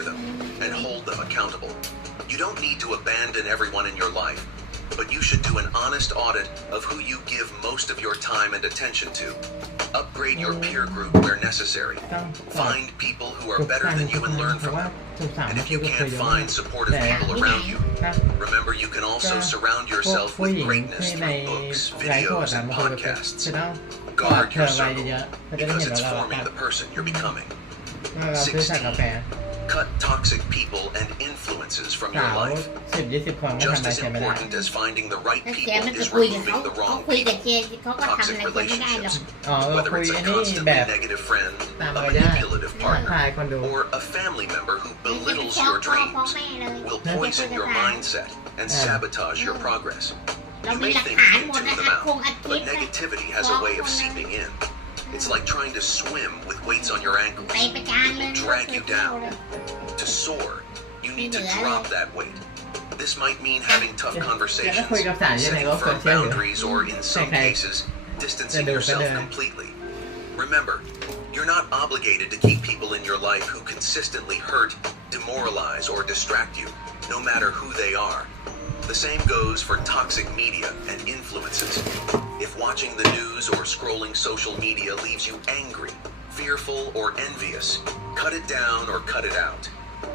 them and hold them accountable. You don't need to abandon everyone in your life, but you should do an honest audit of who you give most of your time and attention to. Upgrade your peer group where necessary. Find people who are better than you and learn from them. And if you can't find supportive people around you, remember you can also surround yourself with greatness through books, videos, and podcasts. Guard your circle, because it's forming the person you're becoming. 16. Cut toxic people and influences from your life. Just as important as finding the right people is removing the wrong people. Toxic relationships, whether it's a constantly negative friend, a manipulative partner, or a family member who belittles your dreams, will poison your mindset and sabotage your progress. You may think you can tune them out, but negativity has a way of seeping in. It's like trying to swim with weights on your ankles. It will drag you down. To soar, you need to drop that weight. This might mean having tough conversations, setting firm boundaries, or in some cases, distancing yourself completely. Remember, you're not obligated to keep people in your life who consistently hurt, demoralize, or distract you, no matter who they are. The same goes for toxic media and influences. If watching the news or scrolling social media leaves you angry, fearful, or envious, cut it down or cut it out.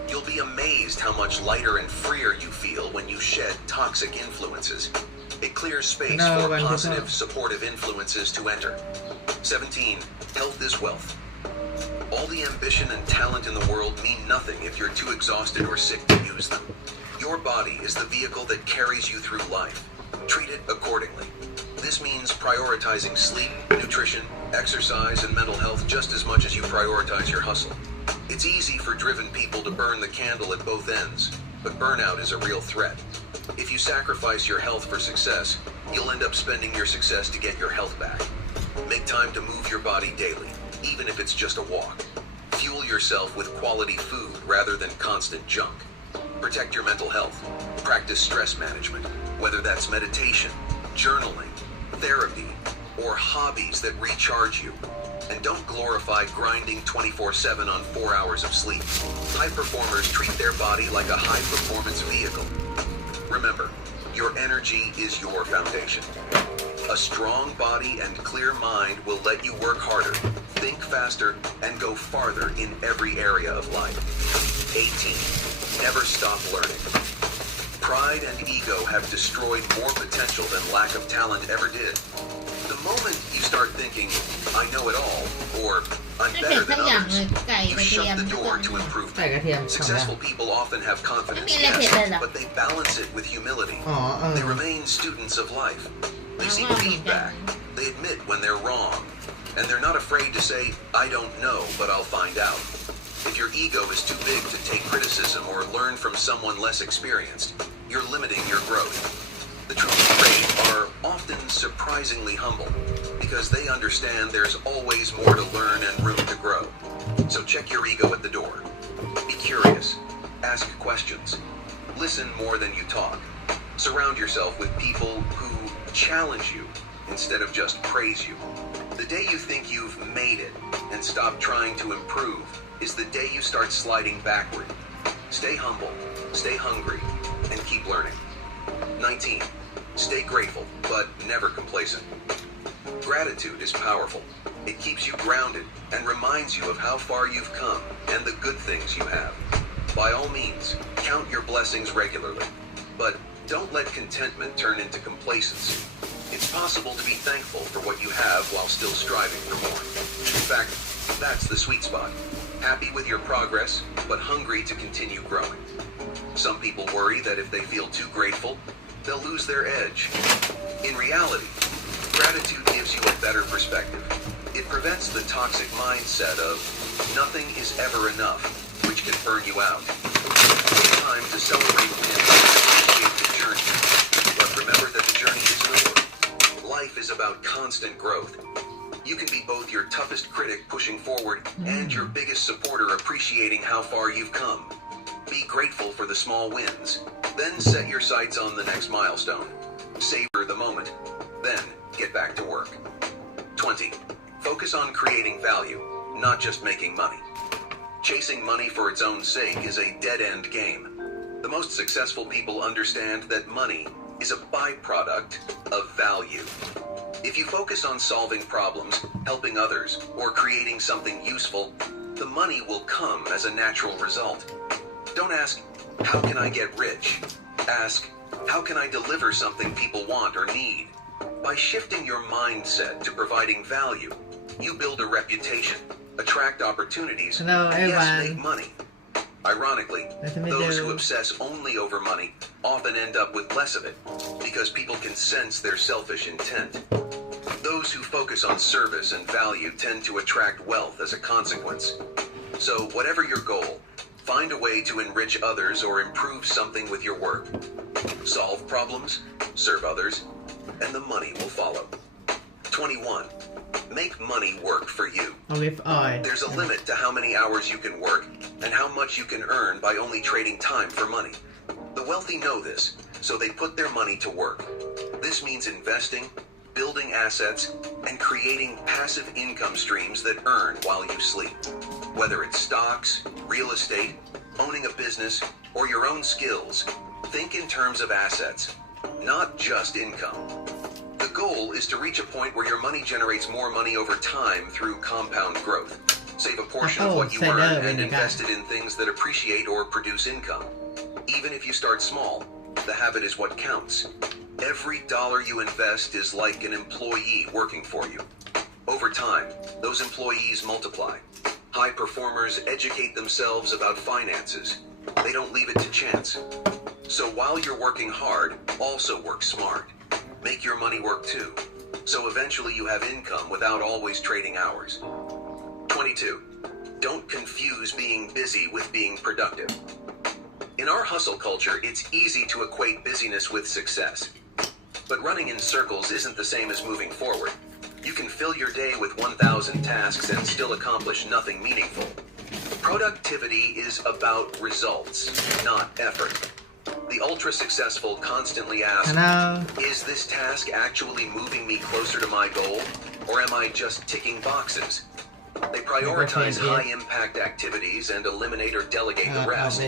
You'll be amazed how much lighter and freer you feel when you shed toxic influences. It clears space for positive, supportive influences to enter. 17. Health is wealth. All the ambition and talent in the world mean nothing if you're too exhausted or sick to use them. Your body is the vehicle that carries you through life. Treat it accordingly. This means prioritizing sleep, nutrition, exercise, and mental health just as much as you prioritize your hustle. It's easy for driven people to burn the candle at both ends, but burnout is a real threat. If you sacrifice your health for success, you'll end up spending your success to get your health back. Make time to move your body daily, even if it's just a walk. Fuel yourself with quality food rather than constant junk. Protect your mental health. Practice stress management, whether that's meditation, journaling, therapy, or hobbies that recharge you. And don't glorify grinding 24/7 on 4 hours of sleep. High performers treat their body like a high-performance vehicle. Remember, your energy is your foundation. A strong body and clear mind will let you work harder, think faster, and go farther in every area of life. 18. Never stop learning. Pride and ego have destroyed more potential than lack of talent ever did. The moment you start thinking, I know it all, or I'm better than others, you shut the door to improvement. Successful people often have confidence, yes, but they balance it with humility. They remain students of life. They seek feedback. They admit when they're wrong. And they're not afraid to say, I don't know, but I'll find out. If your ego is too big to take criticism or learn from someone less experienced, you're limiting your growth. The truly great are often surprisingly humble because they understand there's always more to learn and room to grow. So check your ego at the door. Be curious. Ask questions. Listen more than you talk. Surround yourself with people who challenge you instead of just praise you. The day you think you've made it and stop trying to improve is the day you start sliding backward. Stay humble, stay hungry, and keep learning. 19. Stay grateful, but never complacent. Gratitude is powerful. It keeps you grounded and reminds you of how far you've come and the good things you have. By all means, count your blessings regularly, but don't let contentment turn into complacency. It's possible to be thankful for what you have while still striving for more. In fact, that's the sweet spot. Happy with your progress, but hungry to continue growing. Some people worry that if they feel too grateful, they'll lose their edge. In reality, gratitude gives you a better perspective. It prevents the toxic mindset of nothing is ever enough, which can burn you out. It's time to celebrate and appreciate the journey. But remember that the journey isn't over. Life is about constant growth. You can be both your toughest critic pushing forward and your biggest supporter appreciating how far you've come. Be grateful for the small wins, then set your sights on the next milestone. Savor the moment, then get back to work. 20. Focus on creating value, not just making money. Chasing money for its own sake is a dead-end game. The most successful people understand that money is a byproduct of value. If you focus on solving problems, helping others, or creating something useful, the money will come as a natural result. Don't ask, how can I get rich? Ask, how can I deliver something people want or need? By shifting your mindset to providing value, you build a reputation, attract opportunities, and yes, make money. Ironically, those who obsess only over money often end up with less of it, because people can sense their selfish intent. Those who focus on service and value tend to attract wealth as a consequence. So, whatever your goal, find a way to enrich others or improve something with your work. Solve problems, serve others, and the money will follow. 21. Make money work for you. There's a limit to how many hours you can work and how much you can earn by only trading time for money. The wealthy know this, so they put their money to work. This means investing, building assets, and creating passive income streams that earn while you sleep. Whether it's stocks, real estate, owning a business, or your own skills, think in terms of assets, not just income. The goal is to reach a point where your money generates more money over time through compound growth. Save a portion of what you earn and invest it in things that appreciate or produce income. Even if you start small, the habit is what counts. Every dollar you invest is like an employee working for you. Over time, those employees multiply. High performers educate themselves about finances. They don't leave it to chance. So while you're working hard, also work smart. Make your money work too. So eventually you have income without always trading hours. 22. Don't confuse being busy with being productive. In our hustle culture, it's easy to equate busyness with success. But running in circles isn't the same as moving forward. You can fill your day with 1,000 tasks and still accomplish nothing meaningful. Productivity is about results, not effort. The ultra-successful constantly ask, is this task actually moving me closer to my goal, or am I just ticking boxes? They prioritize high-impact activities and eliminate or delegate the rest.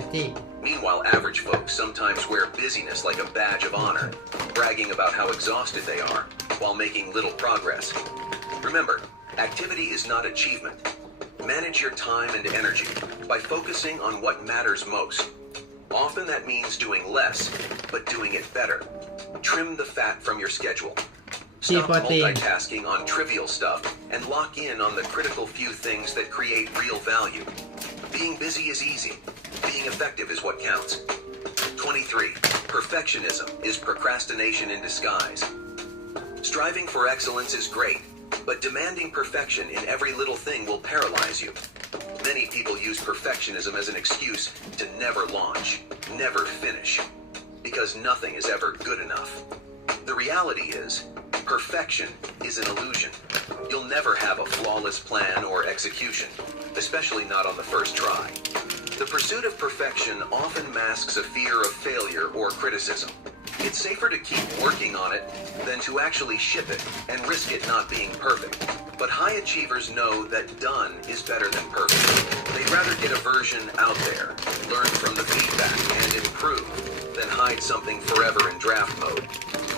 Meanwhile, average folks sometimes wear busyness like a badge of honor, bragging about how exhausted they are, while making little progress. Remember, activity is not achievement. Manage your time and energy by focusing on what matters most. Often that means doing less, but doing it better. Trim the fat from your schedule. Stop multitasking on trivial stuff and lock in on the critical few things that create real value. Being busy is easy. Being effective is what counts. 23. Perfectionism is procrastination in disguise. Striving for excellence is great, but demanding perfection in every little thing will paralyze you. Many people use perfectionism as an excuse to never launch, never finish, because nothing is ever good enough. The reality is, perfection is an illusion. You'll never have a flawless plan or execution, especially not on the first try. The pursuit of perfection often masks a fear of failure or criticism. It's safer to keep working on it than to actually ship it and risk it not being perfect. But high achievers know that done is better than perfect. They'd rather get a version out there, learn from the feedback, and improve than hide something forever in draft mode.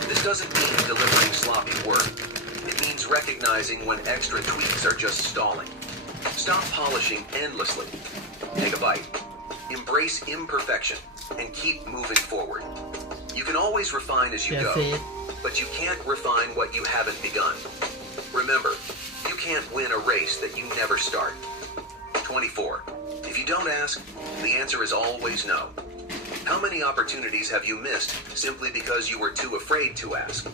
This doesn't mean delivering sloppy work. It means recognizing when extra tweaks are just stalling. Stop polishing endlessly. Take a bite. Embrace imperfection and keep moving forward. You can always refine as you go, but you can't refine what you haven't begun. Remember, you can't win a race that you never start. 24. If you don't ask, the answer is always no. How many opportunities have you missed simply because you were too afraid to ask?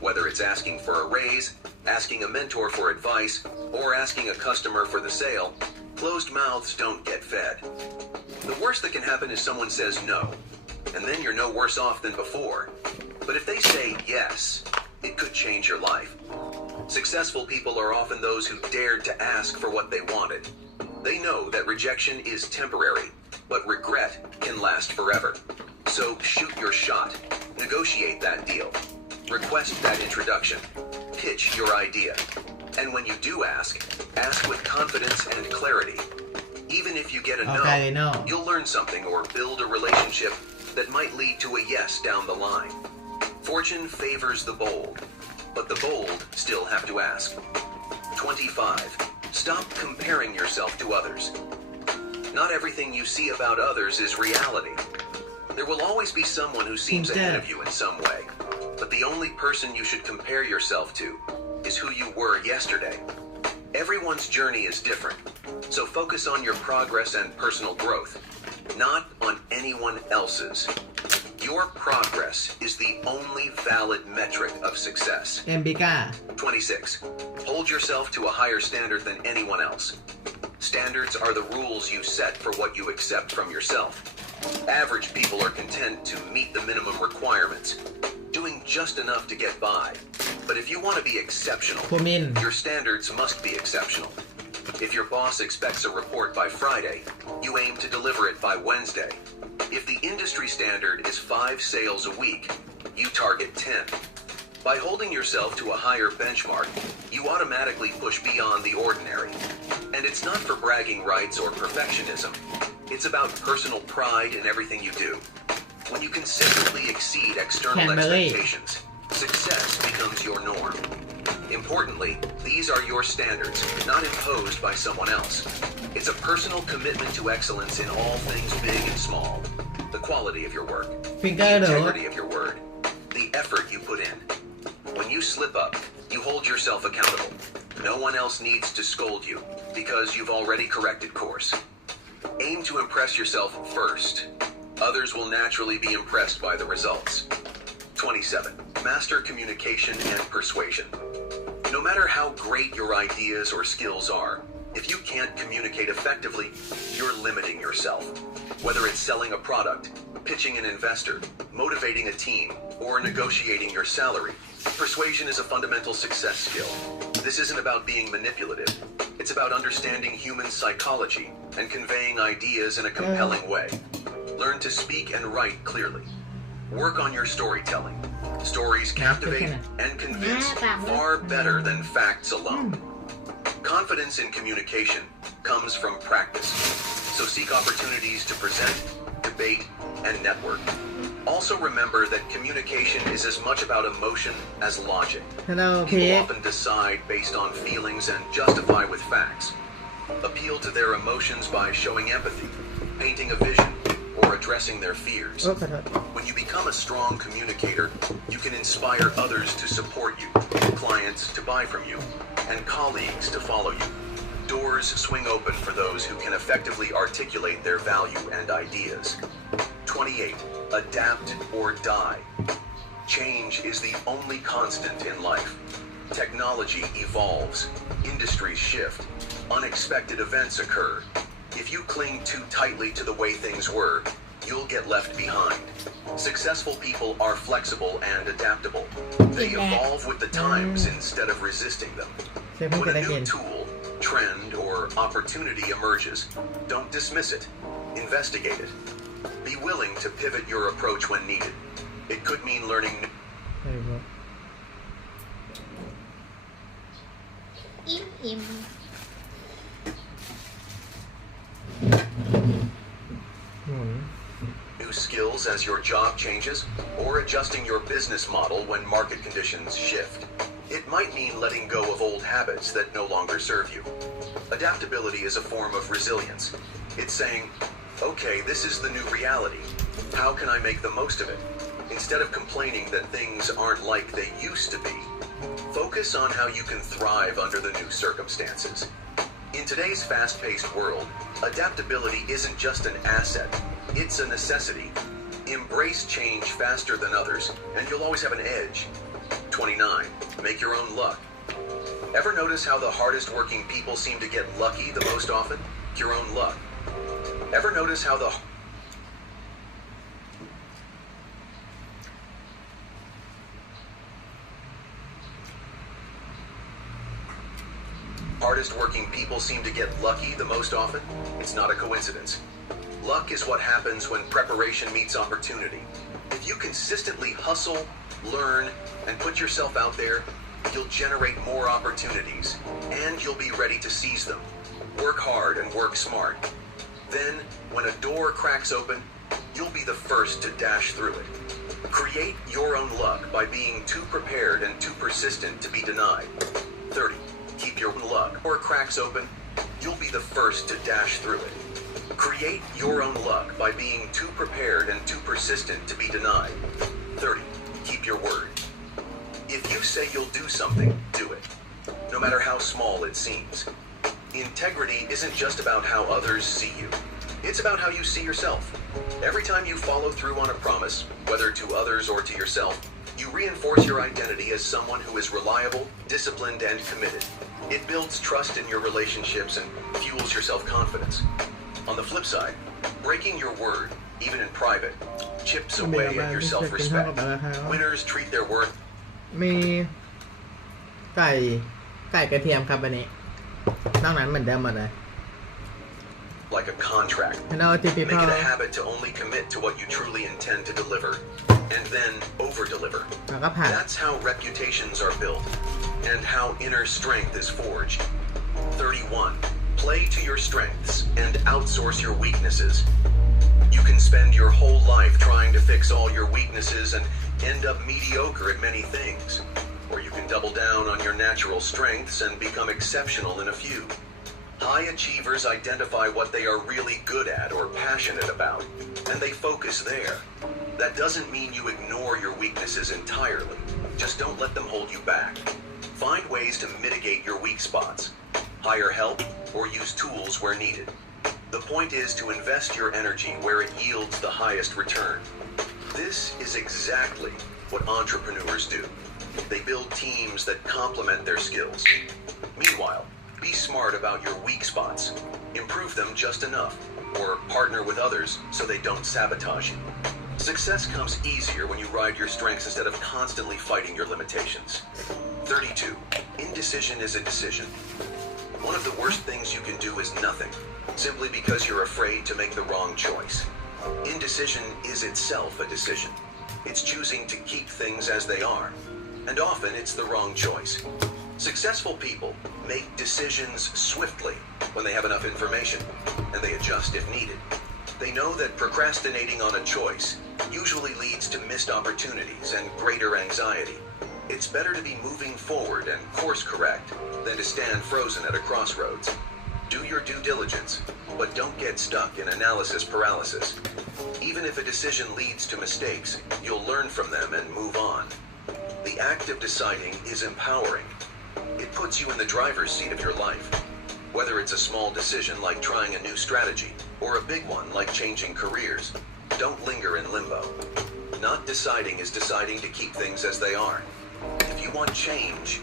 Whether it's asking for a raise, asking a mentor for advice, or asking a customer for the sale, closed mouths don't get fed. The worst that can happen is someone says no, and then you're no worse off than before. But if they say yes, it could change your life. Successful people are often those who dared to ask for what they wanted. They know that rejection is temporary, but regret can last forever. So shoot your shot. Negotiate that deal. Request that introduction. Pitch your idea. And when you do ask with confidence and clarity. Even if you get a Okay, no, no. you'll learn something or build a relationship that might lead to a yes down the line. Fortune favors the bold, but the bold still have to ask. 25. Stop comparing yourself to others. Not everything you see about others is reality. There will always be someone who seems ahead of you in some way, but the only person you should compare yourself to is who you were yesterday. Everyone's journey is different, so focus on your progress and personal growth, not on anyone else's. Your progress is the only valid metric of success. เอ็มบิก้า 26. Hold yourself to a higher standard than anyone else. Standards are the rules you set for what you accept from yourself. Average people are content to meet the minimum requirements, doing just enough to get by. But if you want to be exceptional, ภูมิน your standards must be exceptional. If your boss expects a report by Friday, you aim to deliver it by Wednesday. If the industry standard is 5 sales a week, you target 10. By holding yourself to a higher benchmark, you automatically push beyond the ordinary. And it's not for bragging rights or perfectionism. It's about personal pride in everything you do. When you consistently exceed external expectations, success becomes your norm. Importantly, these are your standards, not imposed by someone else. It's a personal commitment to excellence in all things big and small. The quality of your work, the integrity of your word, the effort you put in. When you slip up, you hold yourself accountable. No one else needs to scold you because you've already corrected course. Aim to impress yourself first. Others will naturally be impressed by the results. 27. Master communication and persuasion. No matter how great your ideas or skills are, if you can't communicate effectively, you're limiting yourself. Whether it's selling a product, pitching an investor, motivating a team, or negotiating your salary, persuasion is a fundamental success skill. This isn't about being manipulative. It's about understanding human psychology and conveying ideas in a compelling way. Learn to speak and write clearly. Work on your storytelling. Stories captivate and convince far better than facts alone. Confidence in communication comes from practice, so seek opportunities to present, debate, and network. Also remember that communication is as much about emotion as logic. People often decide based on feelings and justify with facts. Appeal to their emotions by showing empathy, painting a vision, or addressing their fears. When you become a strong communicator, you can inspire others to support you, clients to buy from you, and colleagues to follow you. Doors swing open for those who can effectively articulate their value and ideas. 28. Adapt or die. Change is the only constant in life. Technology evolves, industries shift, unexpected events occur. If you cling too tightly to the way things were, you'll get left behind. Successful people are flexible and adaptable. They evolve with the times instead of resisting them. When a new tool, trend, or opportunity emerges, don't dismiss it. Investigate it. Be willing to pivot your approach when needed. It could mean learning new... อิ่ม new skills as your job changes, or adjusting your business model when market conditions shift. It might mean letting go of old habits that no longer serve you. Adaptability is a form of resilience. It's saying, okay, this is the new reality. How can I make the most of it? Instead of complaining that things aren't like they used to be, focus on how you can thrive under the new circumstances. In today's fast-paced world, adaptability isn't just an asset, it's a necessity. Embrace change faster than others, and you'll always have an edge. 29. Make your own luck. Ever notice how the hardest working people seem to get lucky the most often? Your own luck. Ever notice how the hardest working people seem to get lucky the most often? It's not a coincidence. Luck is what happens when preparation meets opportunity. If you consistently hustle, learn, and put yourself out there, you'll generate more opportunities, and you'll be ready to seize them. Work hard and work smart. Then, when a door cracks open, you'll be the first to dash through it. Create your own luck by being too prepared and too persistent to be denied. 30. Keep your own luck. Door cracks open, you'll be the first to dash through it. Create your own luck by being too prepared and too persistent to be denied. 30. Keep your word. If you say you'll do something, do it. No matter how small it seems. Integrity isn't just about how others see you. It's about how you see yourself. Every time you follow through on a promise, whether to others or to yourself, you reinforce your identity as someone who is reliable, disciplined, and committed. It builds trust in your relationships and fuels your self-confidence. On the flip side, breaking your word, even in private, chips away at your self-respect. Winners treat their worth. มีไก่กระเทียมครับวันนี้นอกนั้นเหมือนเดิมหมดเลย like a contract. Make it a habit to only commit to what you truly intend to deliver, and then over-deliver. That's how reputations are built, and how inner strength is forged. 31. Play to your strengths and outsource your weaknesses. You can spend your whole life trying to fix all your weaknesses and end up mediocre at many things. Or you can double down on your natural strengths and become exceptional in a few. High achievers identify what they are really good at or passionate about, and they focus there. That doesn't mean you ignore your weaknesses entirely. Just don't let them hold you back. Find ways to mitigate your weak spots. Hire help or use tools where needed. The point is to invest your energy where it yields the highest return. This is exactly what entrepreneurs do. They build teams that complement their skills. Meanwhile, be smart about your weak spots. Improve them just enough, or partner with others so they don't sabotage you. Success comes easier when you ride your strengths instead of constantly fighting your limitations. 32. Indecision is a decision. One of the worst things you can do is nothing, simply because you're afraid to make the wrong choice. Indecision is itself a decision. It's choosing to keep things as they are, and often it's the wrong choice. Successful people make decisions swiftly when they have enough information, and they adjust if needed. They know that procrastinating on a choice usually leads to missed opportunities and greater anxiety. It's better to be moving forward and course correct than to stand frozen at a crossroads. Do your due diligence, but don't get stuck in analysis paralysis. Even if a decision leads to mistakes, you'll learn from them and move on. The act of deciding is empowering. It puts you in the driver's seat of your life. Whether it's a small decision like trying a new strategy, or a big one like changing careers, don't linger in limbo. Not deciding is deciding to keep things as they are. If you want change,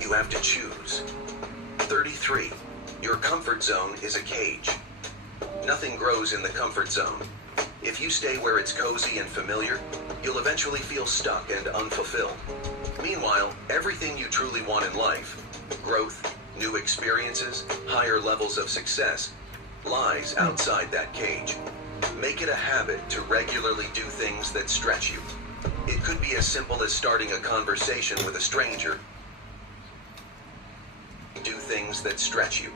you have to choose. 33. Your comfort zone is a cage. Nothing grows in the comfort zone. If you stay where it's cozy and familiar, you'll eventually feel stuck and unfulfilled. Meanwhile, everything you truly want in life, growth, new experiences, higher levels of success, lies outside that cage. Make it a habit to regularly do things that stretch you. It could be as simple as starting a conversation with a stranger. Do things that stretch you.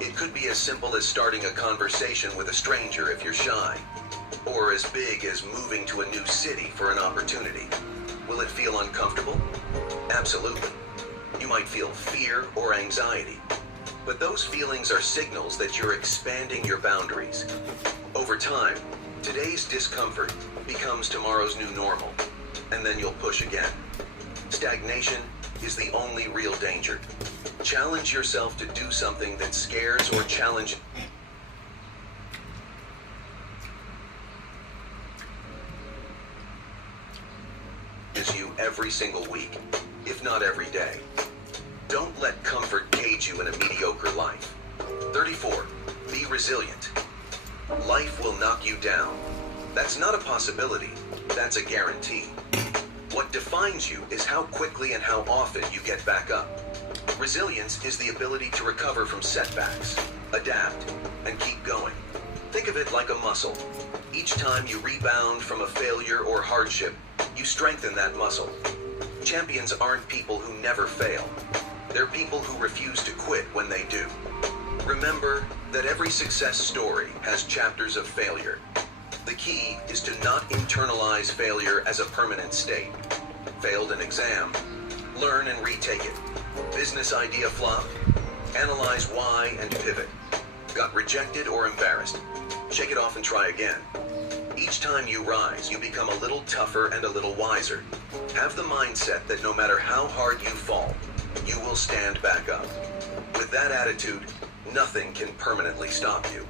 It could be as simple as starting a conversation with a stranger if you're shy, or as big as moving to a new city for an opportunity. Will it feel uncomfortable? Absolutely. You might feel fear or anxiety, but those feelings are signals that you're expanding your boundaries. Over time, today's discomfort becomes tomorrow's new normal, and then you'll push again. Stagnation is the only real danger. Challenge yourself to do something that scares or challenges you every single week, if not every day. Don't let comfort cage you in a mediocre life. 34. Be resilient. Life will knock you down. That's not a possibility, that's a guarantee. What defines you is how quickly and how often you get back up. Resilience is the ability to recover from setbacks, adapt, and keep going. Think of it like a muscle. Each time you rebound from a failure or hardship, you strengthen that muscle. Champions aren't people who never fail. They're people who refuse to quit when they do. Remember that every success story has chapters of failure. The key is to not internalize failure as a permanent state. Failed an exam, learn and retake it. Business idea flop, analyze why and pivot. Got rejected or embarrassed, shake it off and try again. Each time you rise, you become a little tougher and a little wiser. Have the mindset that no matter how hard you fall, you will stand back up. With that attitude, nothing can permanently stop you.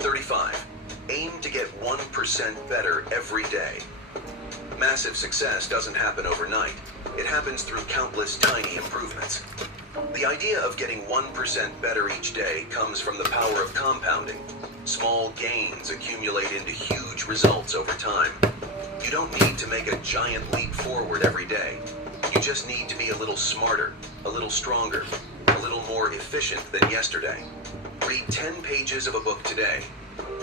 35. Aim to get 1% better every day. Massive success doesn't happen overnight. It happens through countless tiny improvements. The idea of getting 1% better each day comes from the power of compounding. Small gains accumulate into huge results over time. You don't need to make a giant leap forward every day. You just need to be a little smarter, a little stronger, a little more efficient than yesterday. Read 10 pages of a book today.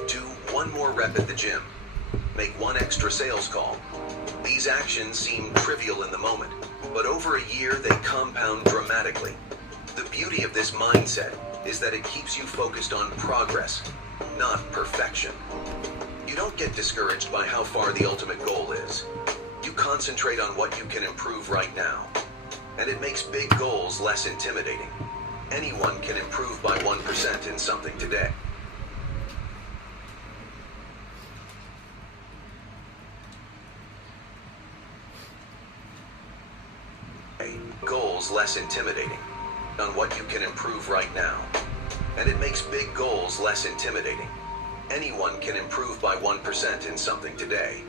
Do one more rep at the gym. Make one extra sales call. These actions seem trivial in the moment, but over a year they compound dramatically. The beauty of this mindset is that it keeps you focused on progress, not perfection. You don't get discouraged by how far the ultimate goal is. You concentrate on what you can improve right now. And it makes big goals less intimidating. Anyone can improve by 1% in something today. Goals less intimidating on what you can improve right now. And it makes big goals less intimidating. Anyone can improve by 1% in something today.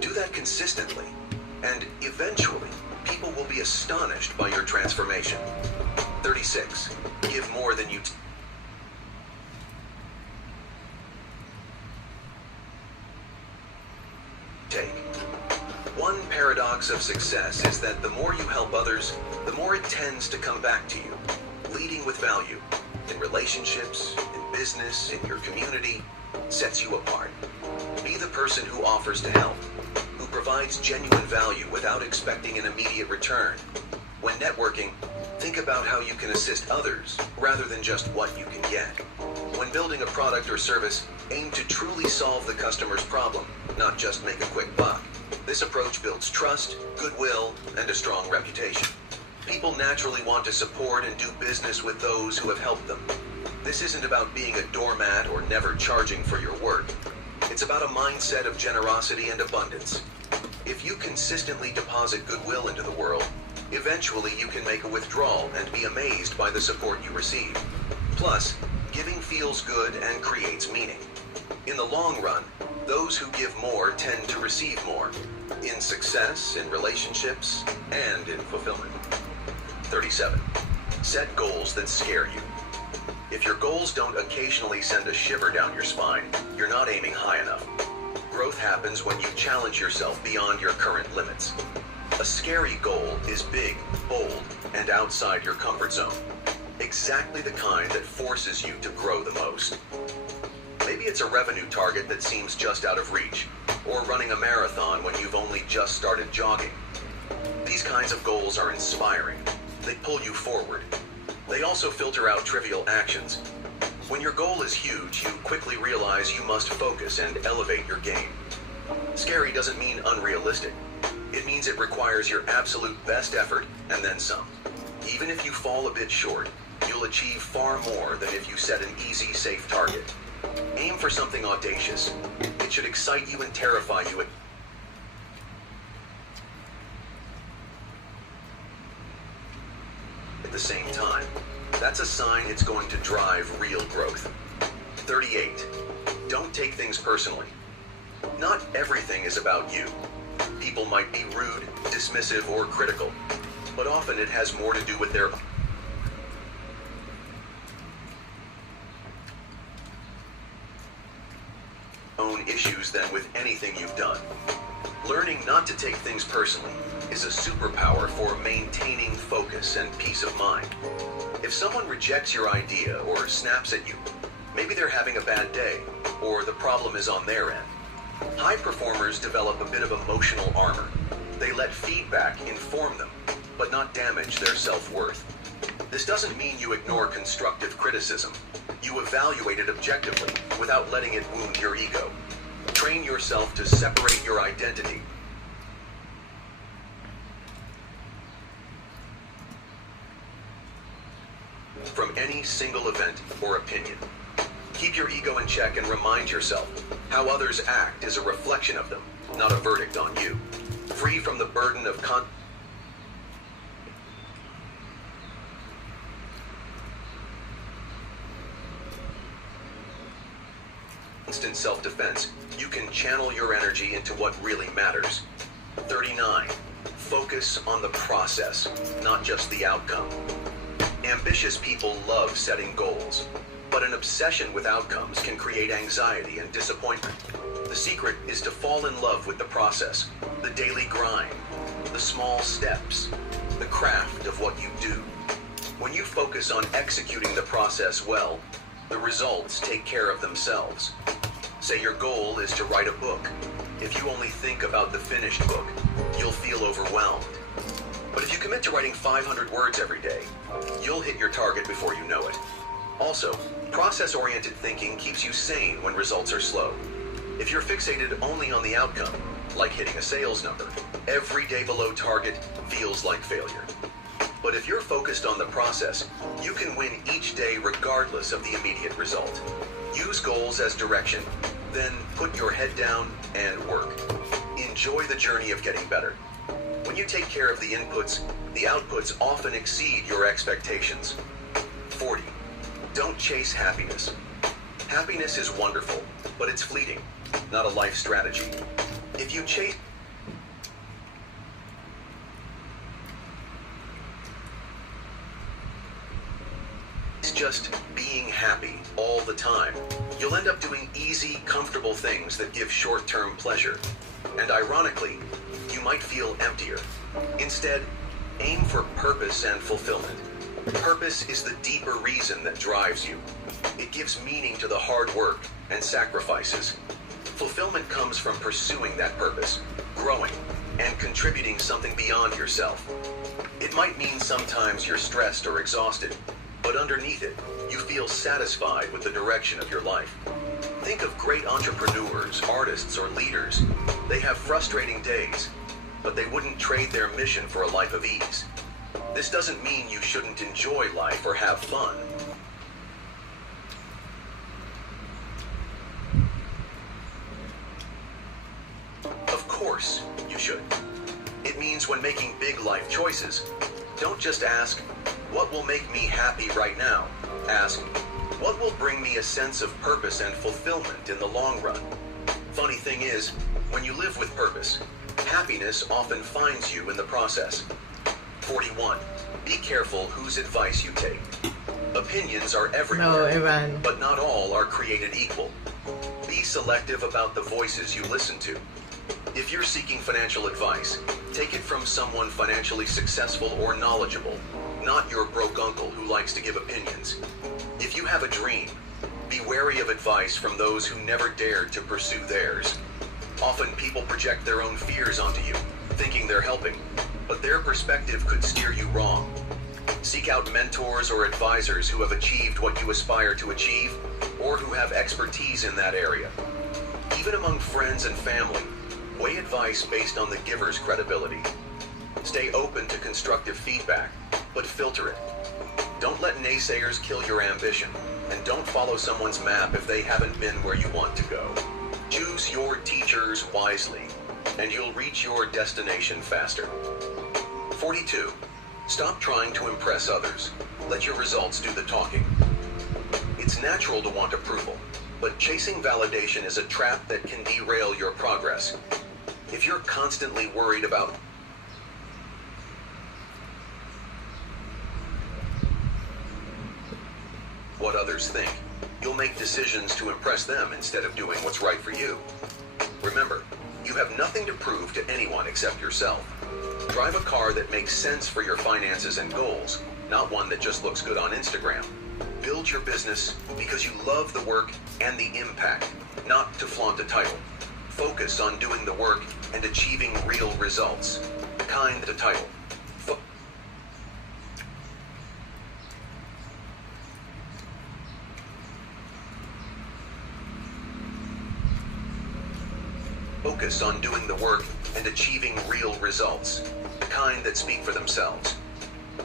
Do that consistently, and eventually, people will be astonished by your transformation. 36. Give more than you take. One paradox of success is that the more you help others, the more it tends to come back to you. Leading with value, in relationships, in business, in your community, sets you apart. Be the person who offers to help, who provides genuine value without expecting an immediate return. When networking, think about how you can assist others rather than just what you can get. When building a product or service, aim to truly solve the customer's problem, not just make a quick buck. This approach builds trust, goodwill, and a strong reputation. People naturally want to support and do business with those who have helped them. This isn't about being a doormat or never charging for your work. It's about a mindset of generosity and abundance. If you consistently deposit goodwill into the world, eventually you can make a withdrawal and be amazed by the support you receive. Plus, giving feels good and creates meaning. In the long run, those who give more tend to receive more, in success, in relationships, and in fulfillment. 37. Set goals that scare you. If your goals don't occasionally send a shiver down your spine, you're not aiming high enough. Growth happens when you challenge yourself beyond your current limits. A scary goal is big, bold, and outside your comfort zone. Exactly the kind that forces you to grow the most. Maybe it's a revenue target that seems just out of reach, or running a marathon when you've only just started jogging. These kinds of goals are inspiring. They pull you forward. They also filter out trivial actions. When your goal is huge, you quickly realize you must focus and elevate your game. Scary doesn't mean unrealistic. It means it requires your absolute best effort and then some. Even if you fall a bit short, you'll achieve far more than if you set an easy, safe target. Aim for something audacious. It should excite you and terrify you at the same time. That's a sign it's going to drive real growth. 38. Don't take things personally. Not everything is about you. People might be rude, dismissive, or critical, but often it has more to do with their own issues than with anything you've done. Learning not to take things personally is a superpower for maintaining focus and peace of mind. If someone rejects your idea or snaps at you, maybe they're having a bad day. or the problem is on their end. High performers develop a bit of emotional armor. They let feedback inform them, but not damage their self-worth. This doesn't mean you ignore constructive criticism. You evaluate it objectively without letting it wound your ego. Train yourself to separate your identity from any single event or opinion. Keep your ego in check and remind yourself how others act is a reflection of them, not a verdict on you. Free from the burden of constant self-defense, you can channel your energy into what really matters. 39. Focus on the process, not just the outcome. Ambitious people love setting goals, but an obsession with outcomes can create anxiety and disappointment. The secret is to fall in love with the process, the daily grind, the small steps, the craft of what you do. When you focus on executing the process well, the results take care of themselves. Say your goal is to write a book. If you only think about the finished book, you'll feel overwhelmed. But if you commit to writing 500 words every day, you'll hit your target before you know it. Also, process-oriented thinking keeps you sane when results are slow. If you're fixated only on the outcome, like hitting a sales number, every day below target feels like failure. But if you're focused on the process, you can win each day regardless of the immediate result. Use goals as direction, then put your head down and work. Enjoy the journey of getting better. When you take care of the inputs, the outputs often exceed your expectations. 40. Don't chase happiness. Happiness is wonderful, but it's fleeting, not a life strategy. If you chase just being happy all the time, you'll end up doing easy, comfortable things that give short-term pleasure. And ironically, you might feel emptier. Instead, aim for purpose and fulfillment. Purpose is the deeper reason that drives you. It gives meaning to the hard work and sacrifices. Fulfillment comes from pursuing that purpose, growing, and contributing something beyond yourself. It might mean sometimes you're stressed or exhausted, but underneath it, you feel satisfied with the direction of your life. Think of great entrepreneurs, artists, or leaders. They have frustrating days, but they wouldn't trade their mission for a life of ease. This doesn't mean you shouldn't enjoy life or have fun. Of course, you should. It means when making big life choices, don't just ask, what will make me happy right now? Ask, what will bring me a sense of purpose and fulfillment in the long run? Funny thing is, when you live with purpose, happiness often finds you in the process. 41. Be careful whose advice you take. Opinions are everywhere, but not all are created equal. Be selective about the voices you listen to. If you're seeking financial advice, take it from someone financially successful or knowledgeable, not your broke uncle who likes to give opinions. If you have a dream, be wary of advice from those who never dared to pursue theirs. Often people project their own fears onto you, thinking they're helping, but their perspective could steer you wrong. Seek out mentors or advisors who have achieved what you aspire to achieve, or who have expertise in that area. Even among friends and family, weigh advice based on the giver's credibility. Stay open to constructive feedback, but filter it. Don't let naysayers kill your ambition, and don't follow someone's map if they haven't been where you want to go. Choose your teachers wisely, and you'll reach your destination faster. 42. Stop trying to impress others. Let your results do the talking. It's natural to want approval, but chasing validation is a trap that can derail your progress. If you're constantly worried about what others think, you'll make decisions to impress them instead of doing what's right for you. Remember, you have nothing to prove to anyone except yourself. Drive a car that makes sense for your finances and goals, not one that just looks good on Instagram. Build your business because you love the work and the impact, not to flaunt a title. Focus on doing the work and achieving real results. Kind the title. Focus on doing the work and achieving real results, the kind that speak for themselves.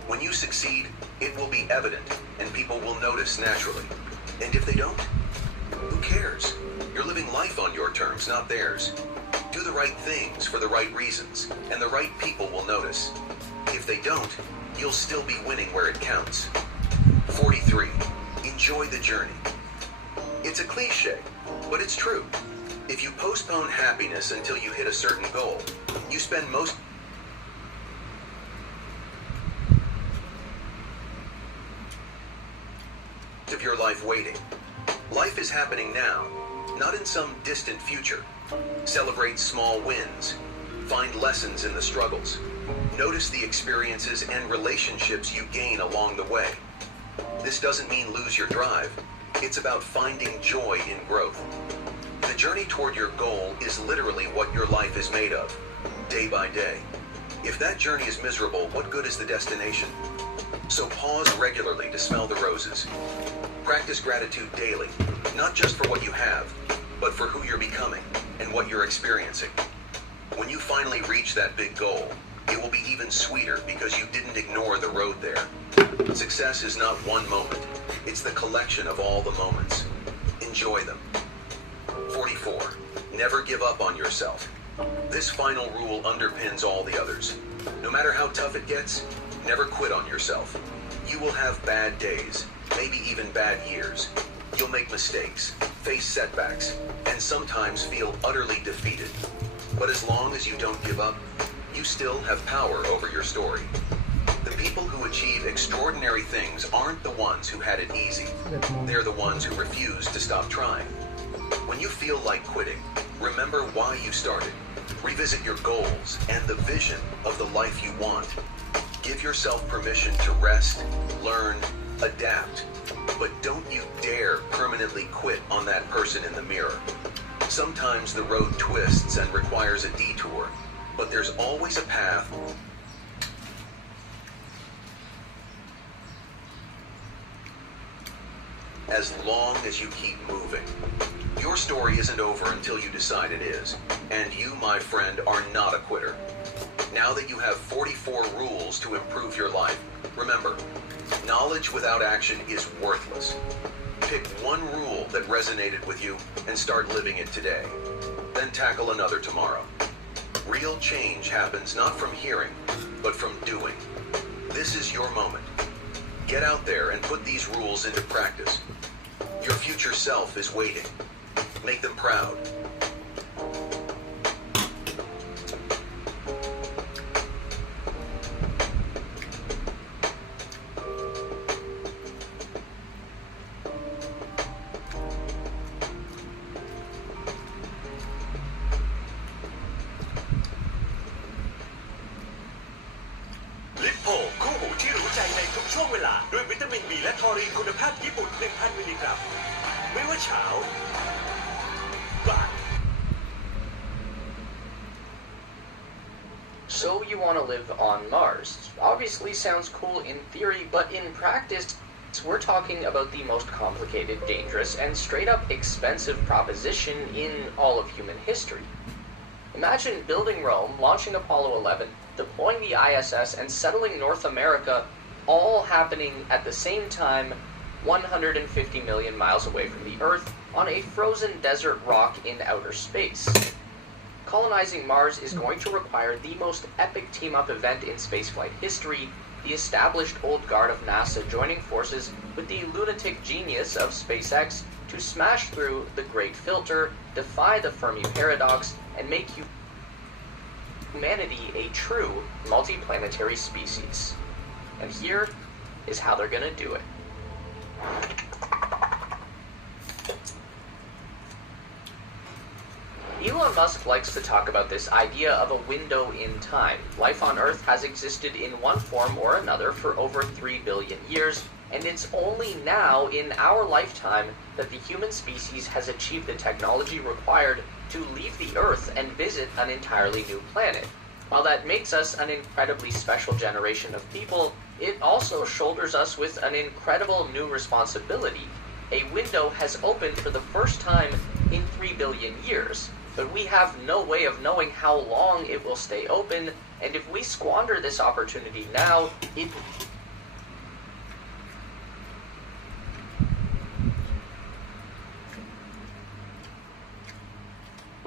When you succeed, it will be evident and people will notice naturally. And if they don't, who cares? You're living life on your terms, not theirs. Do the right things for the right reasons, and the right people will notice. If they don't, you'll still be winning where it counts. 43. Enjoy the journey. It's a cliche, but it's true. If you postpone happiness until you hit a certain goal, you spend most of your life waiting. Life is happening now, not in some distant future. Celebrate small wins. Find lessons in the struggles. Notice the experiences and relationships you gain along the way. This doesn't mean lose your drive. It's about finding joy in growth. The journey toward your goal is literally what your life is made of, day by day. If that journey is miserable, what good is the destination? So pause regularly to smell the roses. Practice gratitude daily, not just for what you have, but for who you're becoming and what you're experiencing. When you finally reach that big goal, it will be even sweeter because you didn't ignore the road there. Success is not one moment. It's the collection of all the moments. Enjoy them. 44. Never give up on yourself. This final rule underpins all the others. No matter how tough it gets, never quit on yourself. You will have bad days, maybe even bad years. You'll make mistakes, face setbacks, and sometimes feel utterly defeated. But as long as you don't give up, you still have power over your story. The people who achieve extraordinary things aren't the ones who had it easy. They're the ones who refuse to stop trying. When you feel like quitting, remember why you started. Revisit your goals and the vision of the life you want. Give yourself permission to rest, learn, adapt. But don't you dare permanently quit on that person in the mirror. Sometimes the road twists and requires a detour, but there's always a path. As long as you keep moving. Your story isn't over until you decide it is. And you, my friend, are not a quitter. Now that you have 44 rules to improve your life, remember, knowledge without action is worthless. Pick one rule that resonated with you and start living it today. Then tackle another tomorrow. Real change happens not from hearing, but from doing. This is your moment. Get out there and put these rules into practice. Your future self is waiting. Make them proud. So you want to live on Mars. Obviously sounds cool in theory, but in practice, we're talking about the most complicated, dangerous, and straight up expensive proposition in all of human history. Imagine building Rome, launching Apollo 11, deploying the ISS, and settling North America, all happening at the same time 150 million miles away from the Earth on a frozen desert rock in outer space. Colonizing Mars is going to require the most epic team-up event in spaceflight history, the established old guard of NASA joining forces with the lunatic genius of SpaceX to smash through the Great Filter, defy the Fermi Paradox, and make humanity a true multiplanetary species. And here is how they're gonna do it. Elon Musk likes to talk about this idea of a window in time. Life on Earth has existed in one form or another for over 3 billion years, and it's only now in our lifetime that the human species has achieved the technology required to leave the Earth and visit an entirely new planet. While that makes us an incredibly special generation of people, it also shoulders us with an incredible new responsibility. A window has opened for the first time in 3 billion years, but we have no way of knowing how long it will stay open, and if we squander this opportunity now, it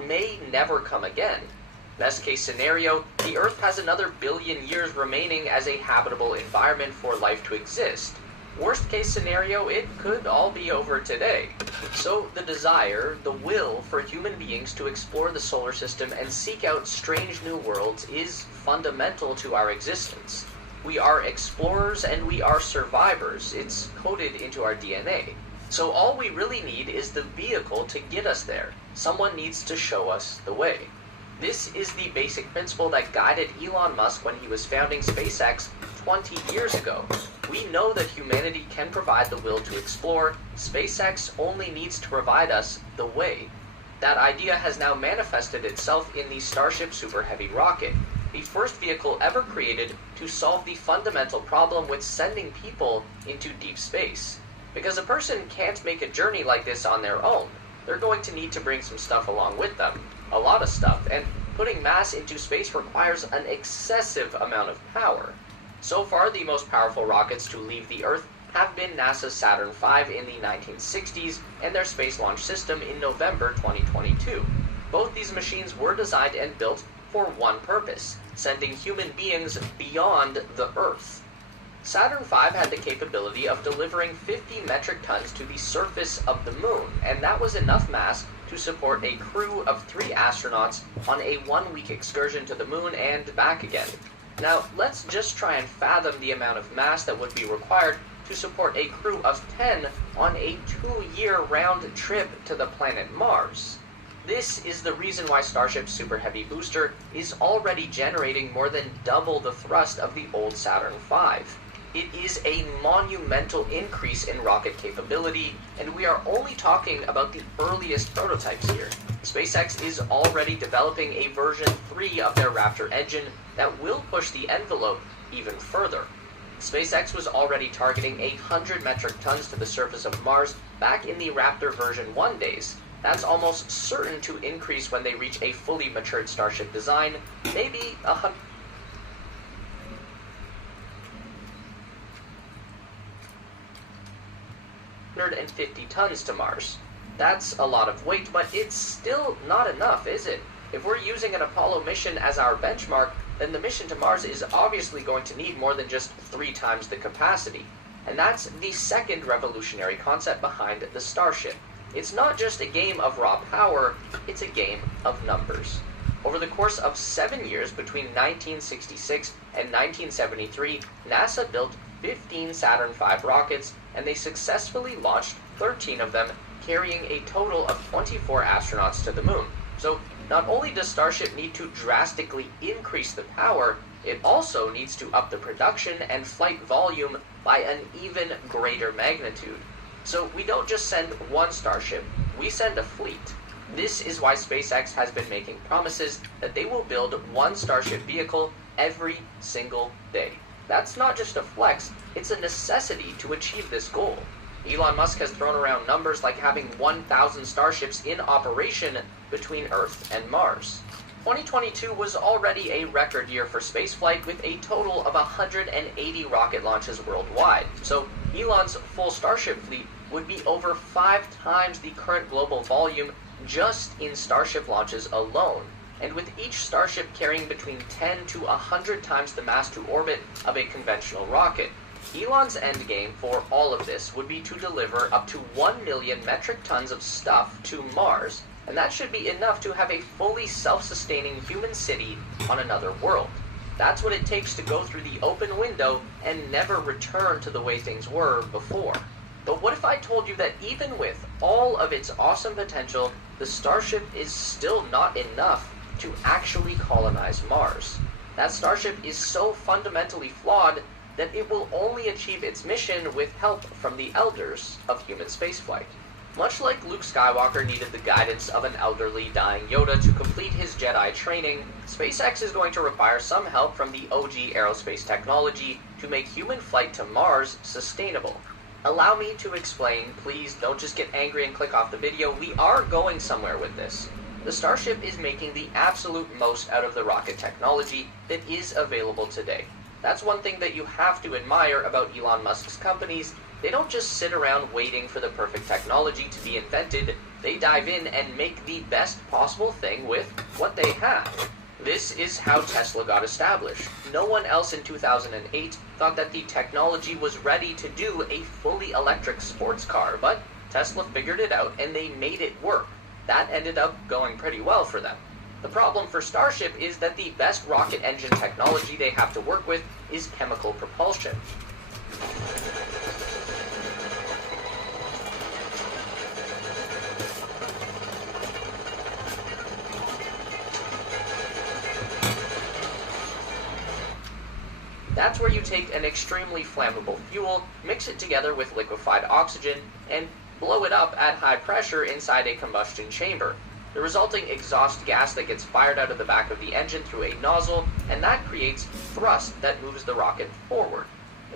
may never come again. Best case scenario, the Earth has another billion years remaining as a habitable environment for life to exist. Worst case scenario, it could all be over today. So the desire, the will for human beings to explore the solar system and seek out strange new worlds is fundamental to our existence. We are explorers and we are survivors. It's coded into our DNA. So all we really need is the vehicle to get us there. Someone needs to show us the way. This is the basic principle that guided Elon Musk when he was founding SpaceX 20 years ago. We know that humanity can provide the will to explore. SpaceX only needs to provide us the way. That idea has now manifested itself in the Starship Super Heavy rocket, the first vehicle ever created to solve the fundamental problem with sending people into deep space. Because a person can't make a journey like this on their own. They're going to need to bring some stuff along with them. A lot of stuff, and putting mass into space requires an excessive amount of power. So far, the most powerful rockets to leave the Earth have been NASA's Saturn V in the 1960s and their Space Launch System in November 2022. Both these machines were designed and built for one purpose: sending human beings beyond the Earth. Saturn V had the capability of delivering 50 metric tons to the surface of the moon, and that was enough mass to support a crew of 3 astronauts on a 1-week excursion to the moon and back again. Now, let's just try and fathom the amount of mass that would be required to support a crew of 10 on a 2-year round trip to the planet Mars. This is the reason why Starship's Super Heavy booster is already generating more than double the thrust of the old Saturn V. It is a monumental increase in rocket capability, and we are only talking about the earliest prototypes here. SpaceX is already developing a version 3 of their Raptor engine that will push the envelope even further. SpaceX was already targeting 100 metric tons to the surface of Mars back in the Raptor version 1 days. That's almost certain to increase when they reach a fully matured Starship design, maybe 150 tons to Mars. That's a lot of weight, but it's still not enough, is it? If we're using an Apollo mission as our benchmark, then the mission to Mars is obviously going to need more than just 3 times the capacity. And that's the second revolutionary concept behind the Starship. It's not just a game of raw power, it's a game of numbers. Over the course of 7 years between 1966 and 1973, NASA built 15 Saturn V rockets, and they successfully launched 13 of them, carrying a total of 24 astronauts to the moon. So not only does Starship need to drastically increase the power, it also needs to up the production and flight volume by an even greater magnitude. So we don't just send one Starship, we send a fleet. This is why SpaceX has been making promises that they will build one Starship vehicle every single day. That's not just a flex, it's a necessity to achieve this goal. Elon Musk has thrown around numbers like having 1,000 Starships in operation between Earth and Mars. 2022 was already a record year for spaceflight with a total of 180 rocket launches worldwide. So Elon's full Starship fleet would be over 5 times the current global volume just in Starship launches alone. And with each Starship carrying between 10 to 100 times the mass to orbit of a conventional rocket. Elon's endgame for all of this would be to deliver up to 1 million metric tons of stuff to Mars, and that should be enough to have a fully self-sustaining human city on another world. That's what it takes to go through the open window and never return to the way things were before. But what if I told you that even with all of its awesome potential, the Starship is still not enough to actually colonize Mars? That Starship is so fundamentally flawed that it will only achieve its mission with help from the elders of human spaceflight. Much like Luke Skywalker needed the guidance of an elderly dying Yoda to complete his Jedi training, SpaceX is going to require some help from the OG aerospace technology to make human flight to Mars sustainable. Allow me to explain, please don't just get angry and click off the video, we are going somewhere with this. The Starship is making the absolute most out of the rocket technology that is available today. That's one thing that you have to admire about Elon Musk's companies. They don't just sit around waiting for the perfect technology to be invented, they dive in and make the best possible thing with what they have. This is how Tesla got established. No one else in 2008 thought that the technology was ready to do a fully electric sports car, but Tesla figured it out and they made it work. That ended up going pretty well for them. The problem for Starship is that the best rocket engine technology they have to work with is chemical propulsion. That's where you take an extremely flammable fuel, mix it together with liquefied oxygen, and blow it up at high pressure inside a combustion chamber. The resulting exhaust gas that gets fired out of the back of the engine through a nozzle, and that creates thrust that moves the rocket forward.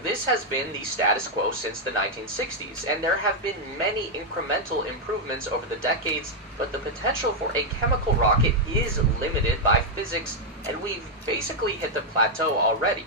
This has been the status quo since the 1960s, and there have been many incremental improvements over the decades, but the potential for a chemical rocket is limited by physics, and we've basically hit the plateau already.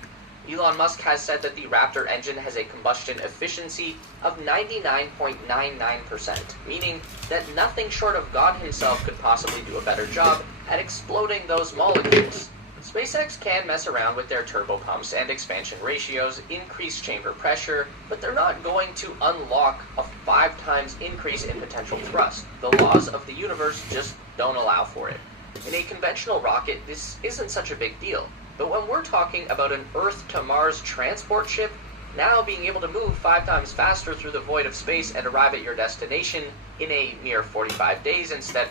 Elon Musk has said that the Raptor engine has a combustion efficiency of 99.99%, meaning that nothing short of God himself could possibly do a better job at exploding those molecules. SpaceX can mess around with their turbo pumps and expansion ratios, increase chamber pressure, but they're not going to unlock a 5 times increase in potential thrust. The laws of the universe just don't allow for it. In a conventional rocket, this isn't such a big deal. But when we're talking about an Earth-to-Mars transport ship, now being able to move 5 times faster through the void of space and arrive at your destination in a mere 45 days instead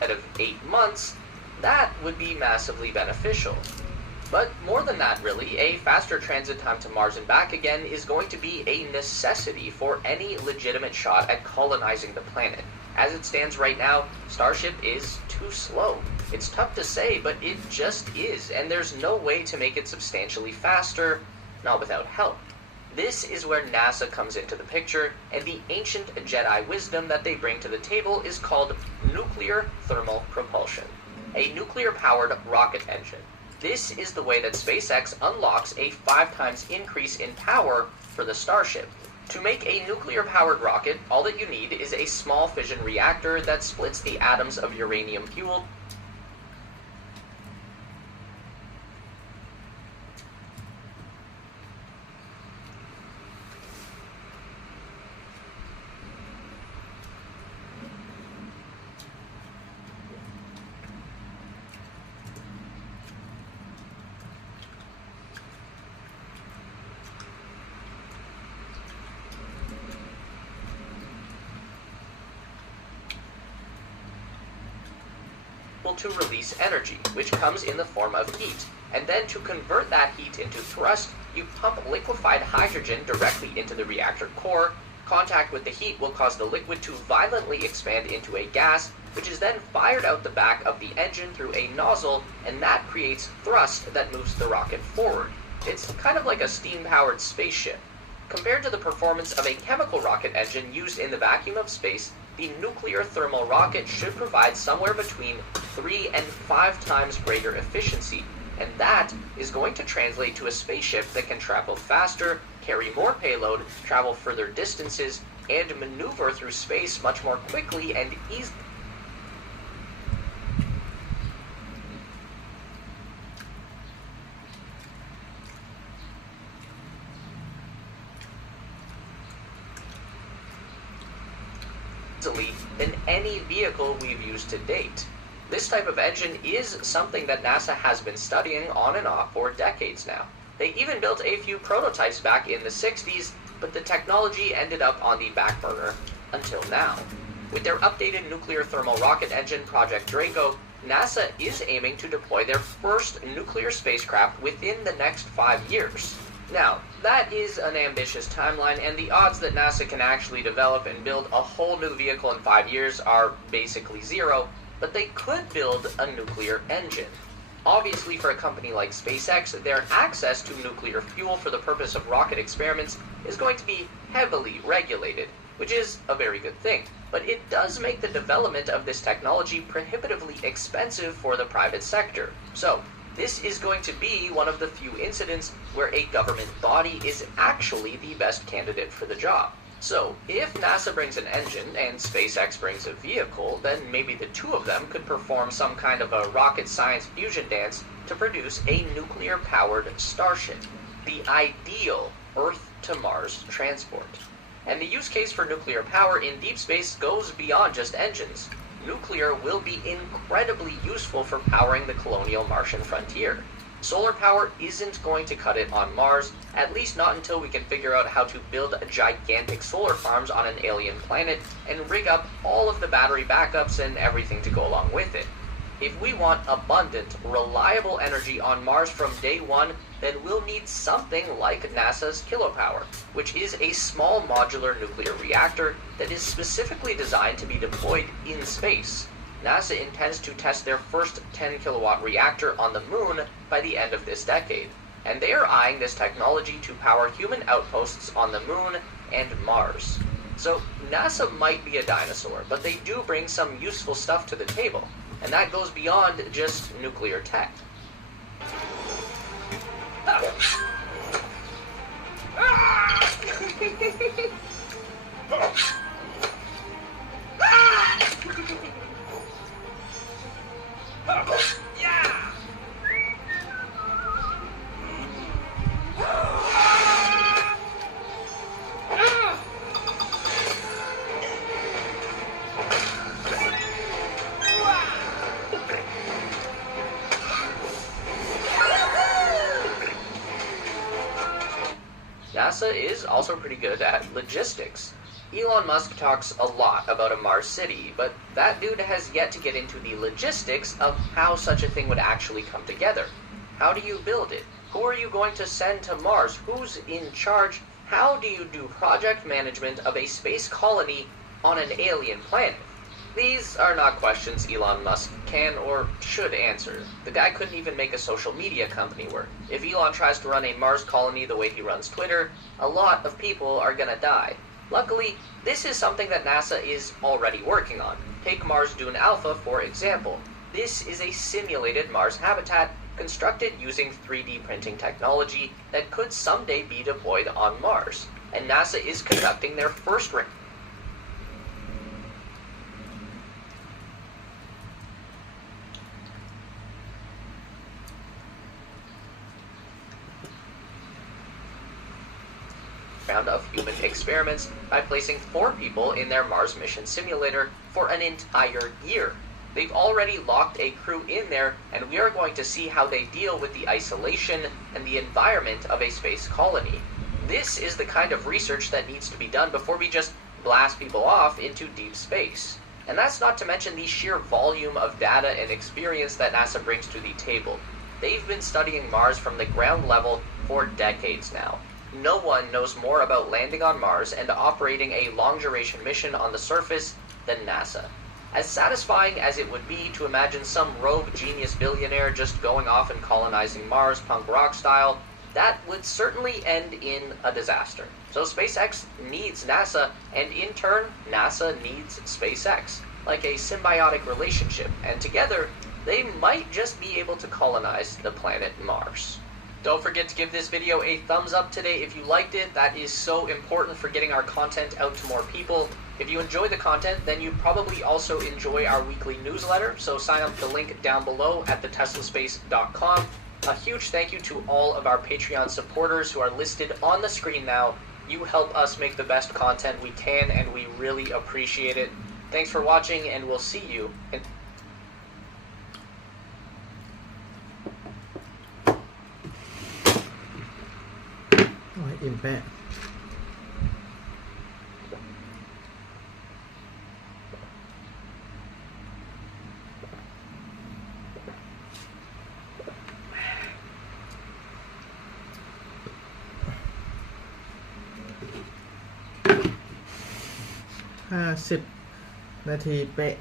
of 8 months, that would be massively beneficial. But more than that really, a faster transit time to Mars and back again is going to be a necessity for any legitimate shot at colonizing the planet. As it stands right now, Starship is too slow. It's tough to say, but it just is, and there's no way to make it substantially faster, not without help. This is where NASA comes into the picture, and the ancient Jedi wisdom that they bring to the table is called nuclear thermal propulsion. A nuclear-powered rocket engine. This is the way that SpaceX unlocks a 5 times increase in power for the Starship. To make a nuclear-powered rocket, all that you need is a small fission reactor that splits the atoms of uranium fuel to release energy, which comes in the form of heat. And then to convert that heat into thrust, you pump liquefied hydrogen directly into the reactor core. Contact with the heat will cause the liquid to violently expand into a gas, which is then fired out the back of the engine through a nozzle, and that creates thrust that moves the rocket forward. It's kind of like a steam-powered spaceship. Compared to the performance of a chemical rocket engine used in the vacuum of space, the nuclear thermal rocket should provide somewhere between 3 and 5 times greater efficiency, and that is going to translate to a spaceship that can travel faster, carry more payload, travel further distances, and maneuver through space much more quickly and easily. easily than any vehicle we've used to date. This type of engine is something that NASA has been studying on and off for decades now. They even built a few prototypes back in the 60s, but the technology ended up on the back burner until now. With their updated nuclear thermal rocket engine, Project Draco, NASA is aiming to deploy their first nuclear spacecraft within the next 5 years. Now, that is an ambitious timeline, and the odds that NASA can actually develop and build a whole new vehicle in 5 years are basically zero, but they could build a nuclear engine. Obviously, for a company like SpaceX, their access to nuclear fuel for the purpose of rocket experiments is going to be heavily regulated, which is a very good thing. But it does make the development of this technology prohibitively expensive for the private sector. So, this is going to be one of the few incidents where a government body is actually the best candidate for the job. So, if NASA brings an engine and SpaceX brings a vehicle, then maybe the two of them could perform some kind of a rocket science fusion dance to produce a nuclear-powered starship, the ideal Earth-to-Mars transport. And the use case for nuclear power in deep space goes beyond just engines. Nuclear will be incredibly useful for powering the colonial Martian frontier. Solar power isn't going to cut it on Mars, at least not until we can figure out how to build gigantic solar farms on an alien planet and rig up all of the battery backups and everything to go along with it. If we want abundant, reliable energy on Mars from day one, then we'll need something like NASA's kilopower, which is a small modular nuclear reactor that is specifically designed to be deployed in space. NASA intends to test their first 10-kilowatt reactor on the moon by the end of this decade, and they are eyeing this technology to power human outposts on the moon and Mars. So NASA might be a dinosaur, but they do bring some useful stuff to the table, and that goes beyond just nuclear tech. NASA is also pretty good at logistics. Elon Musk talks a lot about a Mars city, but that dude has yet to get into the logistics of how such a thing would actually come together. How do you build it? Who are you going to send to Mars? Who's in charge? How do you do project management of a space colony on an alien planet? These are not questions Elon Musk can or should answer. The guy couldn't even make a social media company work. If Elon tries to run a Mars colony the way he runs Twitter, a lot of people are gonna die. Luckily, this is something that NASA is already working on. Take Mars Dune Alpha, for example. This is a simulated Mars habitat constructed using 3D printing technology that could someday be deployed on Mars. And NASA is conducting their first round of human experiments by placing 4 people in their Mars mission simulator for an entire year. They've already locked a crew in there, and we are going to see how they deal with the isolation and the environment of a space colony. This is the kind of research that needs to be done before we just blast people off into deep space. And that's not to mention the sheer volume of data and experience that NASA brings to the table. They've been studying Mars from the ground level for decades now. No one knows more about landing on Mars and operating a long-duration mission on the surface than NASA. As satisfying as it would be to imagine some rogue genius billionaire just going off and colonizing Mars punk rock style, that would certainly end in a disaster. So SpaceX needs NASA, and in turn, NASA needs SpaceX, like a symbiotic relationship, and together, they might just be able to colonize the planet Mars. Don't forget to give this video a thumbs up today if you liked it. That is so important for getting our content out to more people. If you enjoy the content, then you probably also enjoy our weekly newsletter, so sign up the link down below at theteslaspace.com. A huge thank you to all of our Patreon supporters who are listed on the screen now. You help us make the best content we can, and we really appreciate it. Thanks for watching, and we'll see you in โอ้ยอิ่มแปะ50 นาทีเป๊ะ